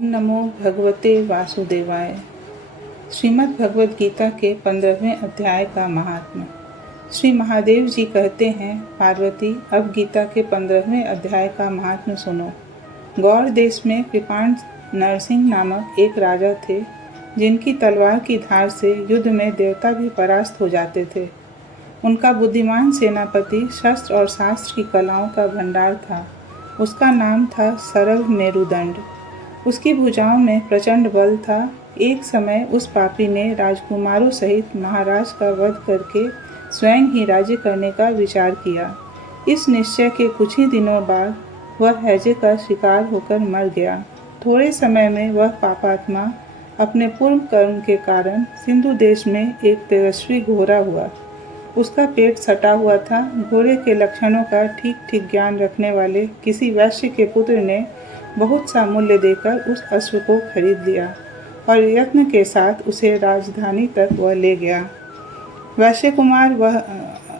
नमो भगवते वासुदेवाय। श्रीमद् भगवद गीता के 15वें अध्याय का महात्म्य। श्री महादेव जी कहते हैं, पार्वती अब गीता के 15वें अध्याय का महात्म्य सुनो। गौड़ देश में कृपाण नरसिंह नामक एक राजा थे, जिनकी तलवार की धार से युद्ध में देवता भी परास्त हो जाते थे। उनका बुद्धिमान सेनापति शस्त्र और शास्त्र की कलाओं का भंडार था। उसका नाम था सरल मेरुदंड। उसकी भुजाओं में प्रचंड बल था। एक समय उस पापी ने राजकुमारों सहित महाराज का वध करके स्वयं ही राज्य करने का विचार किया। इस निश्चय के कुछ ही दिनों बाद वह हैजे का शिकार होकर मर गया। थोड़े समय में वह पापात्मा अपने पूर्व कर्म के कारण सिंधु देश में एक तेजस्वी घोड़ा हुआ। उसका पेट सटा हुआ था। घोड़े के लक्षणों का ठीक ठीक ज्ञान रखने वाले किसी वैश्य के पुत्र ने बहुत सा मूल्य देकर उस अश्व को खरीद लिया और यत्न के साथ उसे राजधानी तक वह ले गया। वैश्य कुमार वह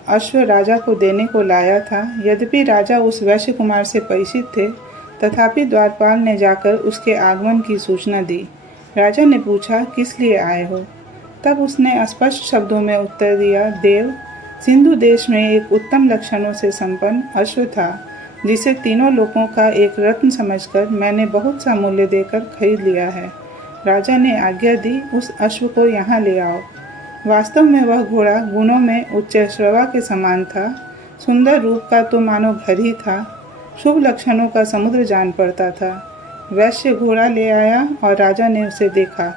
अश्व राजा को देने को लाया था। यद्यपि राजा उस वैश्य कुमार से परिचित थे, तथापि द्वारपाल ने जाकर उसके आगमन की सूचना दी। राजा ने पूछा, किस लिए आए हो? तब उसने स्पष्ट शब्दों में उत्तर दिया, देव, सिंधु देश में एक उत्तम लक्षणों से संपन्न अश्व था, जिसे तीनों लोगों का एक रत्न समझकर मैंने बहुत सा मूल्य देकर खरीद लिया है। राजा ने आज्ञा दी, उस अश्व को यहाँ ले आओ। वास्तव में वह घोड़ा गुणों में उच्च श्रवा के समान था। सुंदर रूप का तो मानो घर ही था। शुभ लक्षणों का समुद्र जान पड़ता था। वैश्य घोड़ा ले आया और राजा ने उसे देखा।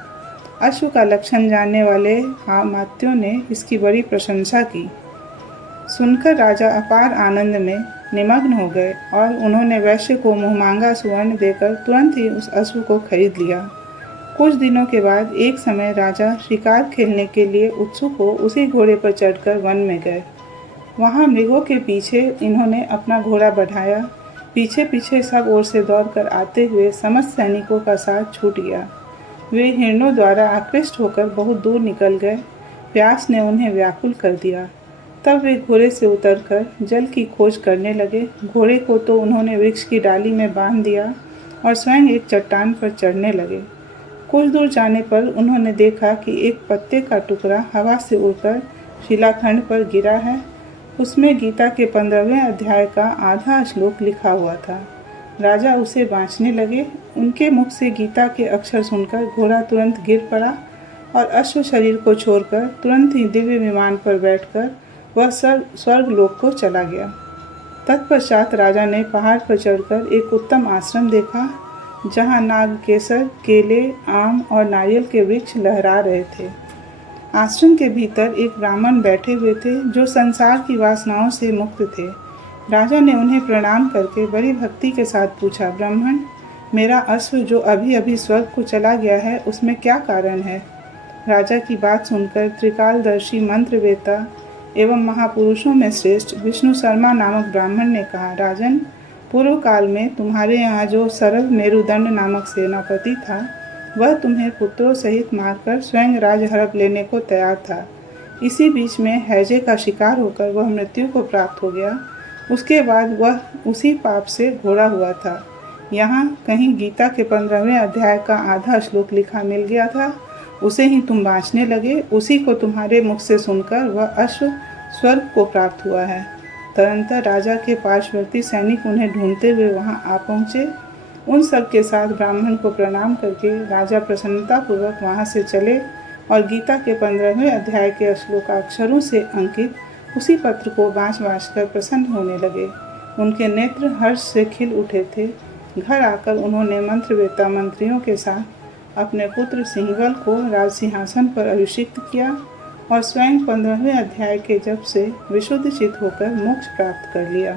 अश्व का लक्षण जानने वाले अमात्यों ने इसकी बड़ी प्रशंसा की। सुनकर राजा अपार आनंद में निमग्न हो गए और उन्होंने वैश्य को मुहमांगा सुवर्ण देकर तुरंत ही उस अश्व को खरीद लिया। कुछ दिनों के बाद एक समय राजा शिकार खेलने के लिए उत्सुक हो उसी घोड़े पर चढ़कर वन में गए। वहां मृगों के पीछे इन्होंने अपना घोड़ा बढ़ाया। पीछे पीछे सब ओर से दौड़कर आते हुए समस्त सैनिकों का साथ छूट गया। वे हिरणों द्वारा आकृष्ट होकर बहुत दूर निकल गए। प्यास ने उन्हें व्याकुल कर दिया। तब वे घोड़े से उतरकर जल की खोज करने लगे। घोड़े को तो उन्होंने वृक्ष की डाली में बांध दिया और स्वयं एक चट्टान पर चढ़ने लगे। कुछ दूर जाने पर उन्होंने देखा कि एक पत्ते का टुकड़ा हवा से उड़कर शिलाखंड पर गिरा है। उसमें गीता के 15वें अध्याय का आधा श्लोक लिखा हुआ था। राजा उसे बाँचने लगे। उनके मुख से गीता के अक्षर सुनकर घोड़ा तुरंत गिर पड़ा और अश्व शरीर को छोड़कर तुरंत ही दिव्य विमान पर बैठकर वह स्वर्ग लोक को चला गया। तत्पश्चात राजा ने पहाड़ पर चढ़कर एक उत्तम आश्रम देखा, जहाँ नागकेसर, केले, आम और नारियल के वृक्ष लहरा रहे थे। आश्रम के भीतर एक ब्राह्मण बैठे हुए थे, जो संसार की वासनाओं से मुक्त थे। राजा ने उन्हें प्रणाम करके बड़ी भक्ति के साथ पूछा, ब्राह्मण, मेरा अश्व जो अभी अभी स्वर्ग को चला गया है, उसमें क्या कारण है? राजा की बात सुनकर त्रिकालदर्शी मंत्रवेता एवं महापुरुषों में श्रेष्ठ विष्णु शर्मा नामक ब्राह्मण ने कहा, राजन, पूर्व काल में तुम्हारे यहाँ जो सरल मेरुदंड नामक सेनापति था, वह तुम्हें पुत्रों सहित मारकर स्वयं राज हड़प लेने को तैयार था। इसी बीच में हैजे का शिकार होकर वह मृत्यु को प्राप्त हो गया। उसके बाद वह उसी पाप से घोड़ा हुआ था। यहाँ कहीं गीता के 15वें अध्याय का आधा श्लोक लिखा मिल गया था। उसे ही तुम बाँचने लगे। उसी को तुम्हारे मुख से सुनकर वह अश्व स्वर्ग को प्राप्त हुआ है। तदंतर राजा के पार्श्ववर्ती सैनिक उन्हें ढूंढते हुए वहां आ पहुंचे। उन सब के साथ ब्राह्मण को प्रणाम करके राजा प्रसन्नतापूर्वक वहां से चले और गीता के 15वें अध्याय के श्लोकाक्षरों से अंकित उसी पत्र को बाँच कर प्रसन्न होने लगे। उनके नेत्र हर्ष से खिल उठे थे। घर आकर उन्होंने मंत्रवेता मंत्रियों के साथ अपने पुत्र सिंहबल को राज सिंहासन पर अभिषिक्त किया और स्वयं 15वें अध्याय के जप से विशुद्ध चित्त होकर मोक्ष प्राप्त कर लिया।